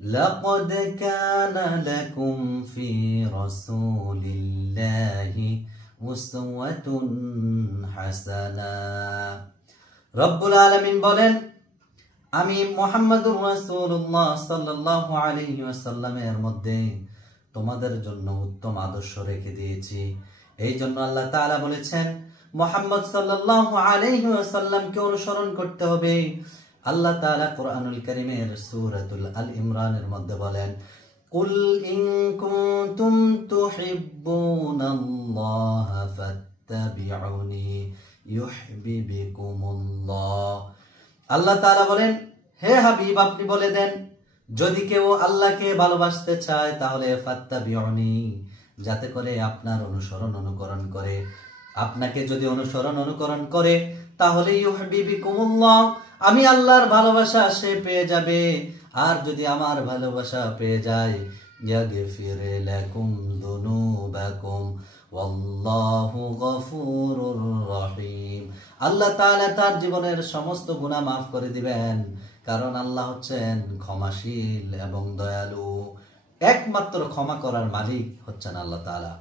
লাকাদ কানা লাকুম ফি রাসূলিল্লাহি উসওয়াতুন হাসানা। রব্বুল আলামিন বলেন, আমি মুহাম্মদুর রাসূলুল্লাহ সাল্লাল্লাহু আলাইহি ওয়াসাল্লামের মধ্যে তোমাদের জন্য উত্তম আদর্শ রেখে দিয়েছি। এই জন্য আল্লাহ তাআলা বলেছেন মুহাম্মদ সাল্লাল্লাহু আলাইহি ওয়াসাল্লামকে অনুসরণ করতে হবে। আল্লাহ তাআলা কোরআনুল কারীমের সূরাতুল আল ইমরানের মধ্যে বলেন, কুল ইন কুনতুম তুহিব্বুনাল্লাহা ফাত্তাবিউনি ইউহিব্বুকুমুল্লাহ। আল্লাহ তাআলা বলেন, হে হাবিব আপনি বলে দেন, যদি কেউ আল্লাহকে ভালোবাসতে চায় তাহলে ফাত্তাবিউনি, যাতে করে আপনার অনুকরণ করে। আপনাকে যদি অনুকরণ করে তাহলে ইউহিব্বুকুমুল্লাহ, আমি আল্লাহর ভালোবাসা সে পেয়ে যাবে। আর যদি আমার ভালোবাসা পেয়ে যায়, ইয়াগফির লাকুম যুনুবাকুম ওয়াল্লাহু গফুরুর রহিম, আল্লাহ তাআলা তার জীবনের সমস্ত গুনাহ মাফ করে দিবেন, কারণ আল্লাহ হচ্ছেন ক্ষমাশীল এবং দয়ালু। একমাত্র ক্ষমা করার মালিক হচ্ছেন আল্লাহ তাআলা।